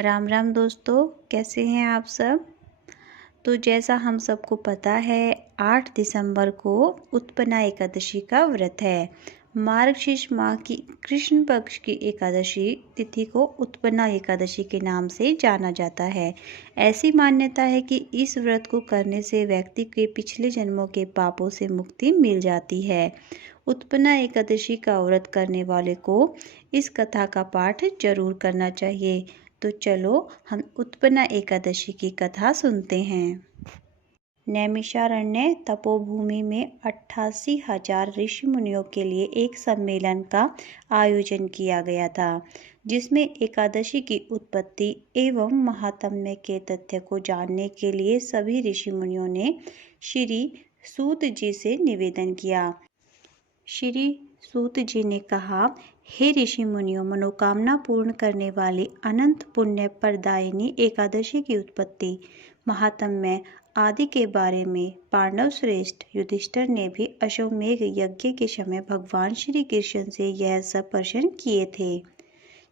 राम राम दोस्तों, कैसे हैं आप सब। तो जैसा हम सबको पता है 8 दिसंबर को उत्पन्ना एकादशी का व्रत है। मार्गशीर्ष माह की कृष्ण पक्ष की एकादशी तिथि को उत्पन्ना एकादशी के नाम से जाना जाता है। ऐसी मान्यता है कि इस व्रत को करने से व्यक्ति के पिछले जन्मों के पापों से मुक्ति मिल जाती है। उत्पन्ना एकादशी का व्रत करने वाले को इस कथा का पाठ जरूर करना चाहिए। तो चलो हम उत्पन्ना एकादशी की कथा सुनते हैं। नैमिषारण्य तपोभूमि में 88,000 ऋषि मुनियों के लिए एक सम्मेलन का आयोजन किया गया था, जिसमें एकादशी की उत्पत्ति एवं महात्म्य के तथ्य को जानने के लिए सभी ऋषि मुनियों ने श्री सूत जी से निवेदन किया। श्री सूत जी ने कहा, हे ऋषि मुनियों, मनोकामना पूर्ण करने वाली अनंत पुण्य प्रदायिनी एकादशी की उत्पत्ति, महात्म्य आदि के बारे में पांडव श्रेष्ठ युधिष्ठिर ने भी अश्वमेघ यज्ञ के समय भगवान श्री कृष्ण से यह सब प्रश्न किए थे।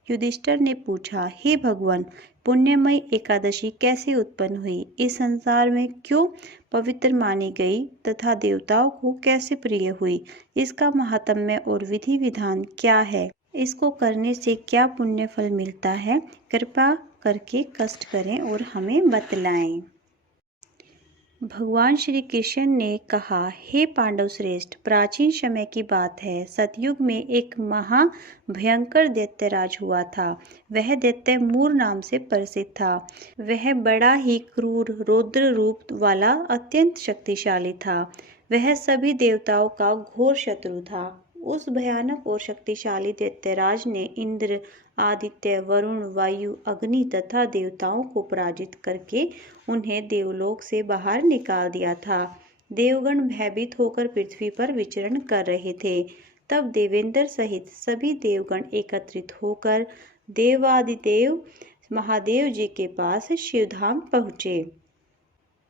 युधिष्ठिर ने पूछा, हे भगवान, पुण्यमयी एकादशी कैसे उत्पन्न हुई, इस संसार में क्यों पवित्र मानी गई तथा देवताओं को कैसे प्रिय हुई, इसका महात्म्य और विधि विधान क्या है, इसको करने से क्या पुण्य फल मिलता है, कृपा करके कष्ट करें और हमें बतलाएं। भगवान श्री कृष्ण ने कहा, हे पांडव श्रेष्ठ, प्राचीन समय की बात है। सतयुग में एक महा भयंकर दैत्यराज हुआ था। वह दैत्य मूर नाम से प्रसिद्ध था। वह बड़ा ही क्रूर रौद्र रूप वाला अत्यंत शक्तिशाली था। वह सभी देवताओं का घोर शत्रु था। उस भयानक और शक्तिशाली दैत्यराज ने इंद्र, आदित्य, वरुण, वायु, अग्नि तथा देवताओं को पराजित करके उन्हें देवलोक से बाहर निकाल दिया था। देवगण भयभीत होकर पृथ्वी पर विचरण कर रहे थे। तब देवेंद्र सहित सभी देवगण एकत्रित होकर देवादिदेव महादेव जी के पास शिवधाम पहुँचे।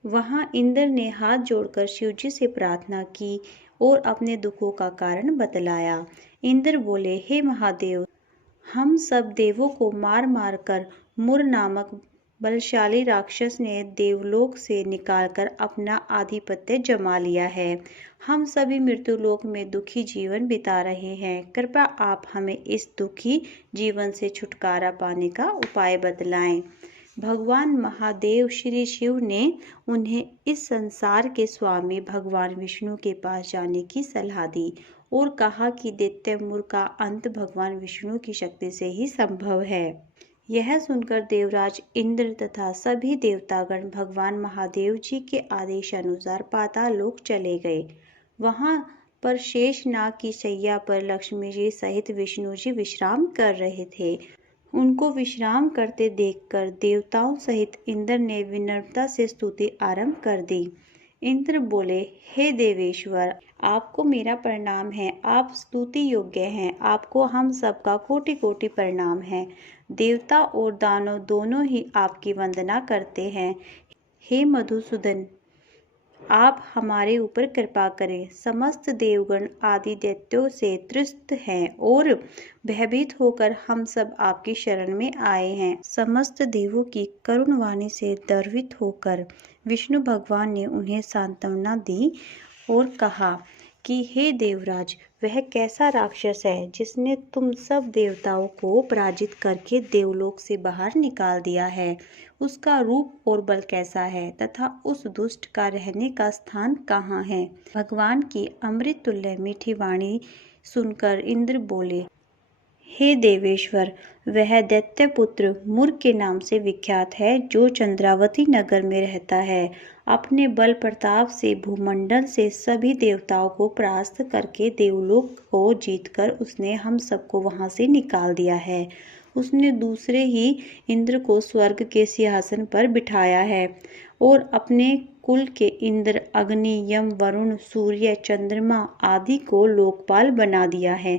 वहां इंद्र ने हाथ जोड़कर शिव जी से प्रार्थना की और अपने दुखों का कारण बतलाया। इंद्र बोले, हे महादेव, हम सब देवों को मार मार कर मुर नामक बलशाली राक्षस ने देवलोक से निकालकर अपना आधिपत्य जमा लिया है। हम सभी मृत्युलोक में दुखी जीवन बिता रहे हैं। कृपया आप हमें इस दुखी जीवन से छुटकारा पाने का उपाय बतलाएं। भगवान महादेव श्री शिव ने उन्हें इस संसार के स्वामी भगवान विष्णु के पास जाने की सलाह दी और कहा कि दैत्य मूर का अंत भगवान विष्णु की शक्ति से ही संभव है। यह सुनकर देवराज इंद्र तथा सभी देवतागण भगवान महादेव जी के आदेश अनुसार पाताल लोक चले गए। वहां पर शेषनाग की शैया पर लक्ष्मी जी सहित विष्णु जी विश्राम कर रहे थे। उनको विश्राम करते देखकर देवताओं सहित इंद्र ने विनम्रता से स्तुति आरंभ कर दी। इंद्र बोले, हे देवेश्वर, आपको मेरा प्रणाम है। आप स्तुति योग्य हैं। आपको हम सबका कोटि कोटि प्रणाम है। देवता और दानव दोनों ही आपकी वंदना करते हैं। हे मधुसूदन, आप हमारे ऊपर कृपा करें। समस्त देवगण आदि दैत्यों से त्रस्त हैं और भयभीत होकर हम सब आपकी शरण में आए हैं। समस्त देवों की करुण वाणी से द्रवित होकर विष्णु भगवान ने उन्हें सांत्वना दी और कहा कि हे देवराज, वह कैसा राक्षस है जिसने तुम सब देवताओं को पराजित करके देवलोक से बाहर निकाल दिया है। उसका रूप और बल कैसा है तथा उस दुष्ट का रहने का स्थान कहाँ है। भगवान की अमृत तुल्य मीठी वाणी सुनकर इंद्र बोले, हे देवेश्वर, वह दैत्य पुत्र मूर के नाम से विख्यात है, जो चंद्रावती नगर में रहता है। अपने बल प्रताप से भूमंडल से सभी देवताओं को परास्त करके देवलोक को जीतकर उसने हम सबको वहां से निकाल दिया है। उसने दूसरे ही इंद्र को स्वर्ग के सिंहासन पर बिठाया है और अपने कुल के इंद्र, अग्नि, यम, वरुण, सूर्य, चंद्रमा आदि को लोकपाल बना दिया है।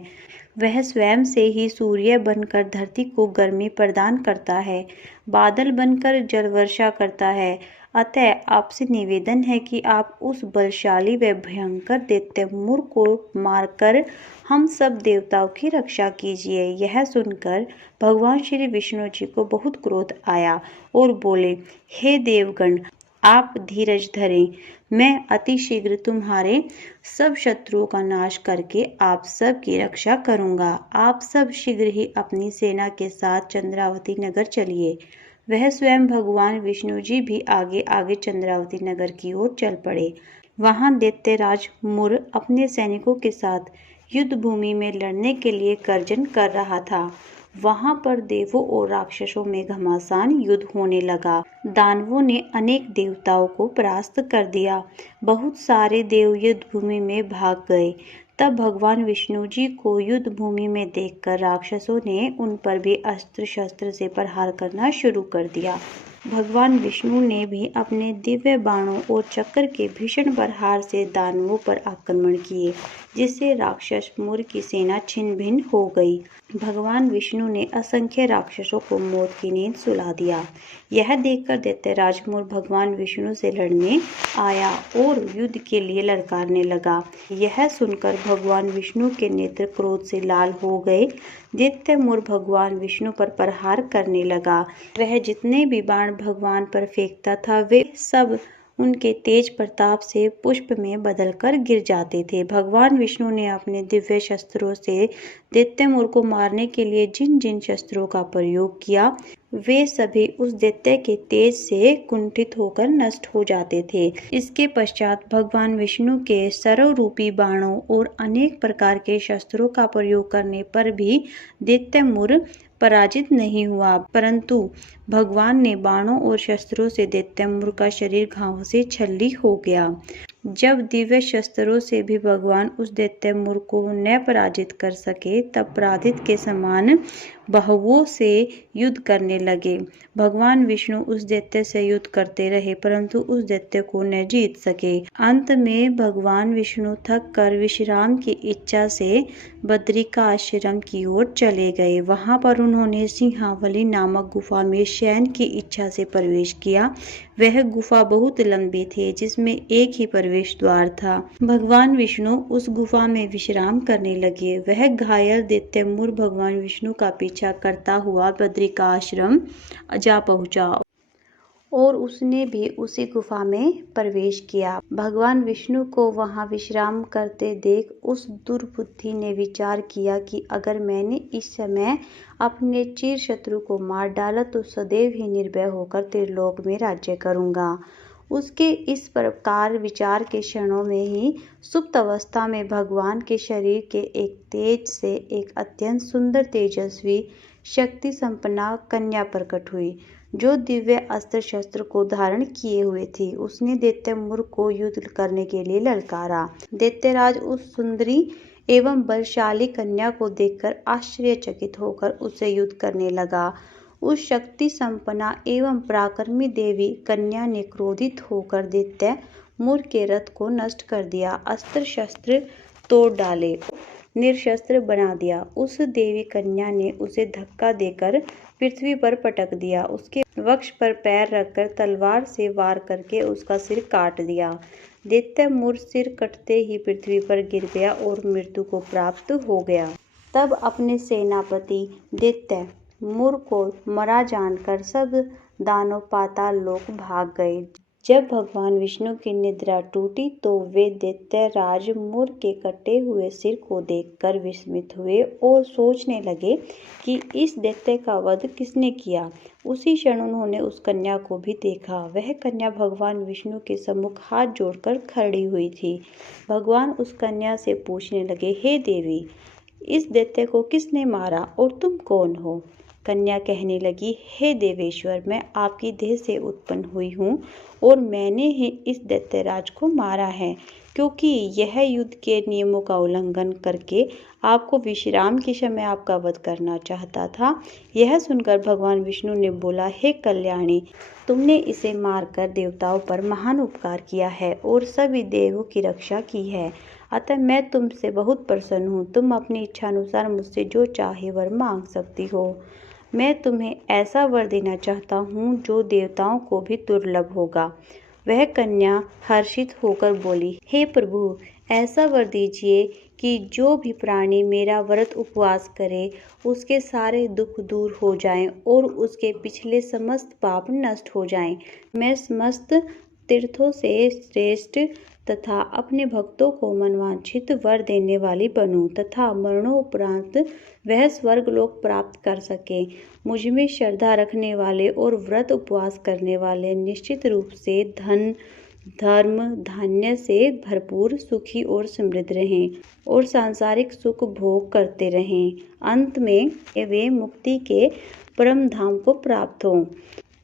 वह स्वयं से ही सूर्य बनकर धरती को गर्मी प्रदान करता है, बादल बनकर जल वर्षा करता है। अतः आपसे निवेदन है कि आप उस बलशाली व भयंकर दैत्य मुर को मारकर हम सब देवताओं की रक्षा कीजिए। यह सुनकर भगवान श्री विष्णु जी को बहुत क्रोध आया और बोले, हे देवगण, आप धीरज धरें। मैं अति शीघ्र तुम्हारे सब शत्रुओं का नाश करके आप सब की रक्षा करूंगा। आप सब शीघ्र ही अपनी सेना के साथ चंद्रावती नगर चलिए। वह स्वयं भगवान विष्णु जी भी आगे आगे चंद्रावती नगर की ओर चल पड़े। वहां दैत्यराज मुर अपने सैनिकों के साथ युद्ध भूमि में लड़ने के लिए गर्जन कर रहा था। वहां पर देवों और राक्षसों में घमासान युद्ध होने लगा। दानवों ने अनेक देवताओं को परास्त कर दिया। बहुत सारे देव युद्ध भूमि में भाग गए। तब भगवान विष्णु जी को युद्ध भूमि में देखकर राक्षसों ने उन पर भी अस्त्र शस्त्र से प्रहार करना शुरू कर दिया। भगवान विष्णु ने भी अपने दिव्य बाणों और चक्र के भीषण प्रहार से दानवों पर आक्रमण किए, जिससे राक्षस मुर की सेना छिन्न भिन्न हो गई। भगवान विष्णु ने असंख्य राक्षसों को मौत की नींद सुला दिया। यह देखकर दैत्यराज मुर भगवान विष्णु से लड़ने आया और युद्ध के लिए ललकारने लगा। यह सुनकर भगवान विष्णु के नेत्र क्रोध से लाल हो गए। दैत्य मुर भगवान विष्णु पर प्रहार करने लगा। वह जितने भी बाण भगवान पर फेंकता था वे सब उनके तेज प्रताप से पुष्प में बदलकर गिर जाते थे। भगवान विष्णु ने अपने दिव्य शस्त्रों से दैत्य मुर को मारने के लिए जिन जिन शस्त्रों का प्रयोग किया वे सभी उस दैत्य के तेज से कुंठित होकर नष्ट हो जाते थे। इसके पश्चात भगवान विष्णु के सर्वरूपी बाणों और अनेक प्रकार के शस्त्रों का प्रयोग करने पर भी दैत्य मुर पराजित नहीं हुआ, परंतु भगवान ने बाणों और शस्त्रों से दैत्य मुर का शरीर घावों से छल्ली हो गया। जब दिव्य शस्त्रों से भी भगवान उस दैत्य मुर को न पराजित कर सके, तब पराजित के समान बहुओं से युद्ध करने लगे। भगवान विष्णु उस दैत्य से युद्ध करते रहे, परंतु उस दैत्य को न जीत सके। अंत में भगवान विष्णु थक कर विश्राम की इच्छा से बद्रिका आश्रम की ओर चले गए। वहां पर उन्होंने सिंहावली नामक गुफा में शयन की इच्छा से प्रवेश किया। वह गुफा बहुत लंबी थी, जिसमें एक ही प्रवेश द्वार था। भगवान विष्णु उस गुफा में विश्राम करने लगे। वह घायल दैत्य मुर भगवान विष्णु का पीछा करता हुआ बद्रिका आश्रम जा पहुंचा और उसने भी उसी गुफा में प्रवेश किया। भगवान विष्णु को वहां विश्राम करते देख उस दुर्बुद्धि ने विचार किया कि अगर मैंने इस समय अपने चिर शत्रु को मार डाला तो सदैव ही निर्भय होकर त्रिलोक में राज्य करूंगा। उसके इस प्रकार विचार के क्षणों में ही सुप्त अवस्था में भगवान के शरीर के एक तेज से एक अत्यंत सुंदर तेजस्वी शक्ति संपन्ना कन्या प्रकट हुई, जो दिव्य अस्त्र शस्त्र को धारण किए हुए थी। उसने दैत्य मुर को युद्ध करने के लिए ललकारा। दैत्यराज उस सुंदरी एवं बलशाली कन्या को देखकर आश्चर्यचकित होकर उससे युद्ध करने लगा। उस शक्ति संपन्ना एवं पराक्रमी देवी कन्या ने क्रोधित होकर दैत्य मुर के रथ को नष्ट कर दिया, अस्त्र शस्त्र तोड़ डाले, निरशस्त्र बना दिया। उस देवी कन्या ने उसे धक्का देकर पृथ्वी पर पटक दिया। उसके वक्ष पर पैर रखकर तलवार से वार करके उसका सिर काट दिया। दैत्य मुर सिर कटते ही पृथ्वी पर गिर गया और मृत्यु को प्राप्त हो गया। तब अपने सेनापति दैत्य मुर को मरा जानकर सब दानव पाताल लोक भाग गए। जब भगवान विष्णु की निद्रा टूटी तो वे दैत्यराज मुर के कटे हुए सिर को देखकर विस्मित हुए और सोचने लगे कि इस दैत्य का वध किसने किया। उसी क्षण उन्होंने उस कन्या को भी देखा। वह कन्या भगवान विष्णु के सम्मुख हाथ जोड़कर खड़ी हुई थी। भगवान उस कन्या से पूछने लगे, हे देवी, इस दैत्य को किसने मारा और तुम कौन हो? कन्या कहने लगी, हे देवेश्वर, मैं आपकी देह से उत्पन्न हुई हूँ और मैंने ही इस दैत्यराज को मारा है। क्योंकि यह युद्ध के नियमों का उल्लंघन करके आपको विश्राम के समय आपका वध करना चाहता था। यह सुनकर भगवान विष्णु ने बोला, हे कल्याणी, तुमने इसे मारकर देवताओं पर महान उपकार किया है और सभी देवों की रक्षा की है, अतः मैं तुमसे बहुत प्रसन्न हूँ। तुम अपनी इच्छा अनुसार मुझसे जो चाहे वर मांग सकती हो। मैं तुम्हें ऐसा वर देना चाहता हूँ जो देवताओं को भी दुर्लभ होगा। वह कन्या हर्षित होकर बोली, हे प्रभु, ऐसा वर दीजिए कि जो भी प्राणी मेरा व्रत उपवास करे उसके सारे दुख दूर हो जाएं और उसके पिछले समस्त पाप नष्ट हो जाएं। मैं समस्त तीर्थों से श्रेष्ठ तथा अपने भक्तों को मनवांछित वर देने वाली बनूं तथा मरणोपरांत वह स्वर्गलोक प्राप्त कर सके। मुझ में श्रद्धा रखने वाले और व्रत उपवास करने वाले निश्चित रूप से धन धर्म धान्य से भरपूर सुखी और समृद्ध रहें और सांसारिक सुख भोग करते रहें। अंत में वे मुक्ति के परम धाम को प्राप्त हों।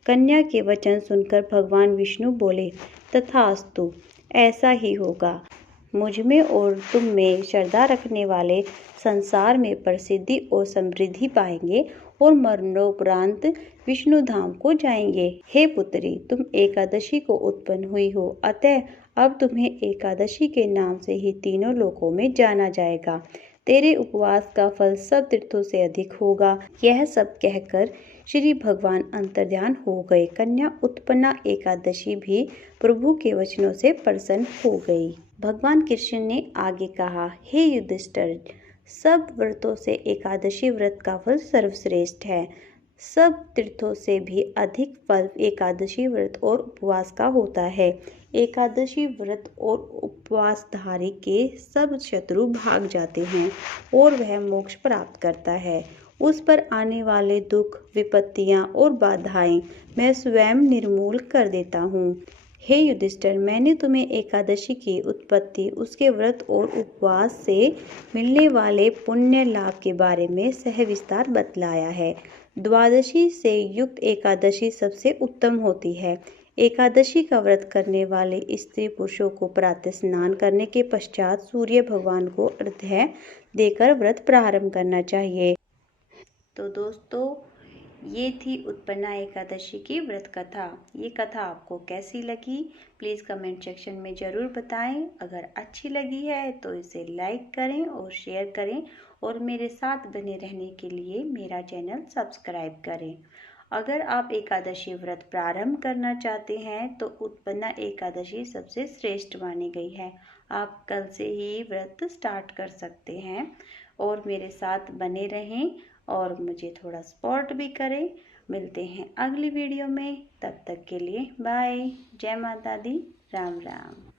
कन्या के वचन सुनकर भगवान विष्णु बोले, तथास्तु, ऐसा ही होगा। मुझ में और तुम में श्रद्धा रखने वाले संसार में प्रसिद्धि और समृद्धि पाएंगे और मरणोपरांत विष्णु धाम को जाएंगे। हे पुत्री, तुम एकादशी को उत्पन्न हुई हो, अतः अब तुम्हें एकादशी के नाम से ही तीनों लोकों में जाना जाएगा। तेरे उपवास का फल सब तीर्थों से अधिक होगा। यह सब कहकर श्री भगवान अंतर्ध्यान हो गए। कन्या उत्पन्ना एकादशी भी प्रभु के वचनों से प्रसन्न हो गई। भगवान कृष्ण ने आगे कहा, हे युधिष्ठिर, सब व्रतों से एकादशी व्रत का फल सर्वश्रेष्ठ है। सब तीर्थों से भी अधिक फल एकादशी व्रत और उपवास का होता है। एकादशी व्रत और उपवासधारी के सब शत्रु भाग जाते हैं और वह मोक्ष प्राप्त करता है। उस पर आने वाले दुख, विपत्तियां और बाधाएं मैं स्वयं निर्मूल कर देता हूँ। हे युधिष्ठिर, मैंने तुम्हें एकादशी की उत्पत्ति, उसके व्रत और उपवास से मिलने वाले पुण्य लाभ के बारे में सविस्तार बतलाया है। द्वादशी से युक्त एकादशी सबसे उत्तम होती है। एकादशी का व्रत करने वाले स्त्री पुरुषों को प्रातः स्नान करने के पश्चात सूर्य भगवान को अर्घ्य देकर व्रत प्रारंभ करना चाहिए। तो दोस्तों, ये थी उत्पन्ना एकादशी की व्रत कथा। ये कथा आपको कैसी लगी प्लीज़ कमेंट सेक्शन में ज़रूर बताएं। अगर अच्छी लगी है तो इसे लाइक करें और शेयर करें और मेरे साथ बने रहने के लिए मेरा चैनल सब्सक्राइब करें। अगर आप एकादशी व्रत प्रारंभ करना चाहते हैं तो उत्पन्ना एकादशी सबसे श्रेष्ठ मानी गई है। आप कल से ही व्रत स्टार्ट कर सकते हैं और मेरे साथ बने रहें और मुझे थोड़ा सपोर्ट भी करें। मिलते हैं अगली वीडियो में, तब तक के लिए बाय। जय माता दी, राम राम।